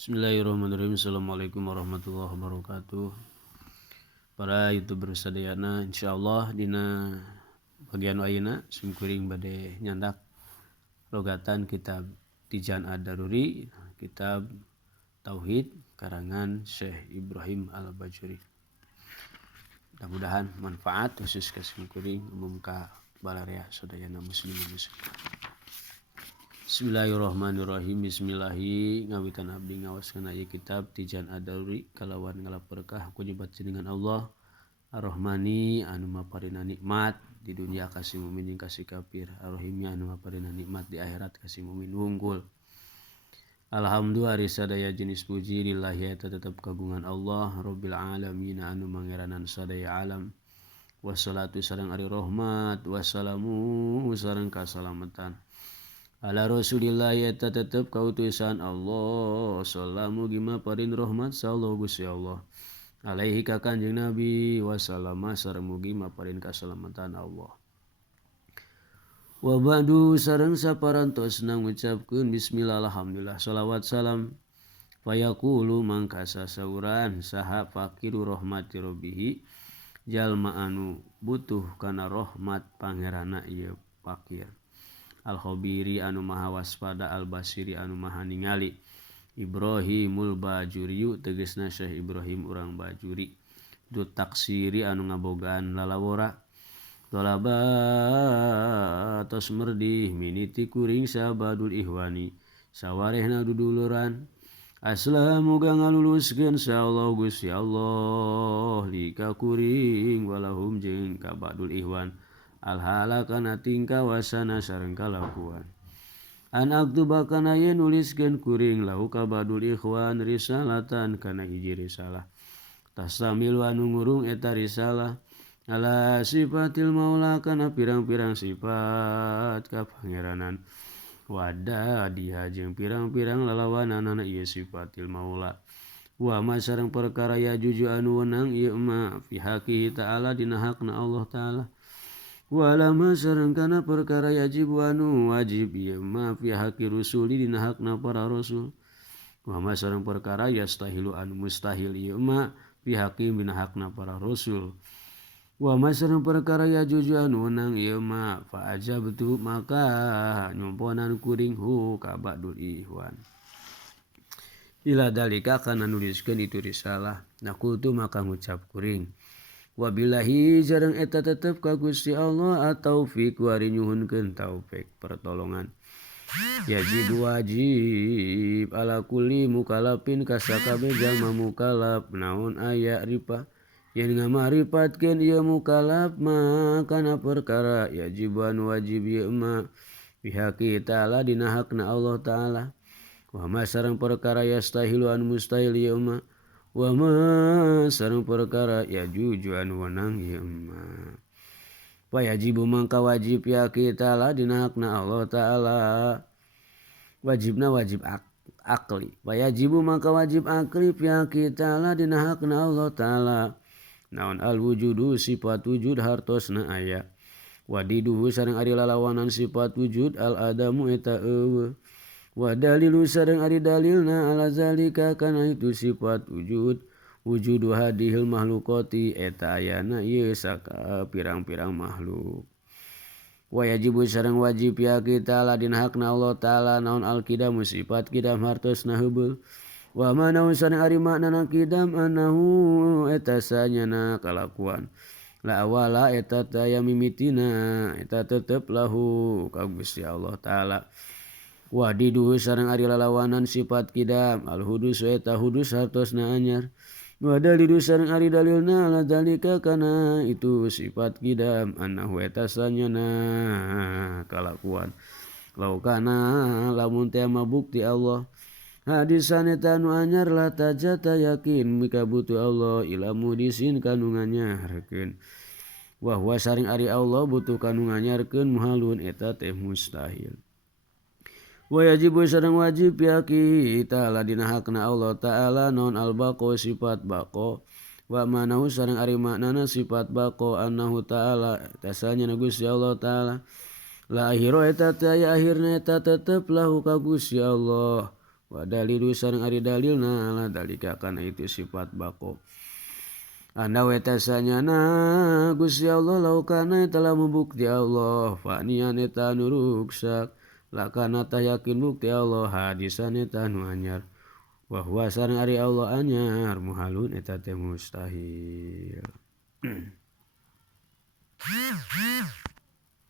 Bismillahirrahmanirrahim. Assalamualaikum warahmatullahi wabarakatuh. Para YouTuber sadayana, insyaallah dina bagian ayeuna simkuring bade nyandak logatan kitab Tijan Ad-Daruri, kitab Tauhid karangan Syekh Ibrahim Al-Bajuri. Mudah-mudahan manfaat khusus ka simkuring umum ka balarea sadayana muslimin muslimat. Bismillahirrahmanirrahim. Bismillahi ngawitan abdi ngawaskeun ieu kitab Tijan Ad-Daruri kalawan ngalaperkah kujibat dengan Allah Ar-Rahmani anu maparina nikmat di dunia kasih mukmin jeung kasih kafir, Ar-Rahimnya anu maparina nikmat di akhirat kasih mukmin unggul. Alhamdulillah ari sadaya jenis puji lillahi eta tetep kagungan Allah Rabbil alamin anu mangeranan sadaya alam. Wassalatu sareng ari rahmat wassalamu sareng kasalamatan ala Rasulillah eta tetep kautusan Allah sallamu gima parin rahmat sallallahu Gusti Allah alaihi ka Kanjeng Nabi wasallama sareng mugi maparin kasalamatan Allah. Wa ba'du sareng saparantosna ngucapkeun bismillah alhamdulillah shalawat salam fayaqulu mangka sasauran saha faqiru rahmati rabbih jalma anu butuh kana rahmat pangerana ieu fakir. Al-Khabiri anu maha waspada, Al-Basiri anu maha ningali. Ibrahimul Bajuri tegasna Syekh Ibrahim urang Bajuri. Dut taksiri anu ngabogaan lalawora. Dolaba tos merdih miniti kuring sabadul ihwani. Sawarehna duduluran. Aslamu ga ngaluluskeun insyaallah Gusti Allah lika kuring walahum jeung ka badul ihwan. Al-hala kana tingkah wasana sareng kalakuan. Anak tu bakana ye nuliskeun kuring lahu ka badul ikhwan risalatan kana hiji risalah. Tasamilu anu ngurung eta risalah ala sifatil maula kana pirang-pirang sifat ka pangeranan. Wada diha jeung pirang-pirang lalawananana ieu sifatil maula. Wa ma sareng perkara ya juju anu wenang ieu ma fi haqqi ta'ala dina hakna Allah ta'ala. Walama sareng kana perkara yajib anu wajib ieu ma fi haqqi rusuli dina hakna para rasul. Wa ma sareng perkara yastahilu anu mustahil ieu ma fi haqqi dina hakna para rasul. Wa ma sareng perkara yajuju anu wenang ieu ma fa ajabtu maka nyomponan kuring hu ka ba'dul ihwan. Ila dalika kana nuliskeun itu risalah nakultu maka ngucap kuring. Wabillahi jarang eta tetep ka Gusti Allah at-taufiq wari nyuhunkeun taufik pertolongan. Wajib ala kulli mukallafin ka sakabeh jalma mukallaf naon aya ripa yen ngamaripatkeun ieu mukallaf mah kana perkara yajiban wajib ieu mah bihaqi ta'ala dina hakna Allah ta'ala. Wa ma sareng perkara yastahilu an mustahil ieu mah wa ma sareng perkara ya juju anu wenang ieu mah. Wa yajibu mangka wajib ya kita lah dina hakna Allah ta'ala. Wajibna wajib akli. Wa yajibu mangka wajib akli ya kita lah dina hakna Allah ta'ala. Naon al wujudu sifat wujud hartosna aya. Wadiduhu sareng ari lalawanan sifat wujud al adamu eta eueuh. Wa dalilu sareng ari dalilna ala zalika kana itu sifat wujud wujudu hadihil mahlukoti eta ayana ieu saka pirang-pirang makhluk. Wa yajibu sareng wajib ya kita la dina hakna Allah ta'ala naon al-qidam sifat qidam hartosna heubeul. Wa manahu sareng ari maknana qidam anahu eta sanyana kalakuan. La awala eta taya mimitina eta tetep lahu ka Gusti Allah ta'ala. Wadiduhu sareng ari lalawanan sifat qidam al-hudus eta hudus hartosna anyar. Wadalilu sareng ari dalilna ala dalika kana itu sifat qidam annahu eta sanyana kalakuan. Laukana lamun teh mabukti Allah hadisan eta anu anyar la tajata yakin mika butuh Allah ila mudisin kanu nganyarkeun. Wa huwa sareng ari Allah butuh kanu nganyarkeun muhalun eta teh mustahil. Wa yajibu sareng wajib ya kita la dina hakna Allah ta'ala non al-baqo sifat baqo. Wa manahu sareng ari maknana sifat baqo annahu ta'ala tasanya na Gusti Allah ta'ala. La akhiro eta taya akhirna eta tetep lahu ka Gusti Allah. wa dalilu sareng ari dalilna ala dalika kana itu sifat bako anda wetasanya na Gusti Allah laukana telah membukti Allah fa'nian eta nu ruksak lakana tah yakin bukti Allah hadisan eta nu anyar wa huwa sareng ari Allah anyar muhalun eta teh mustahil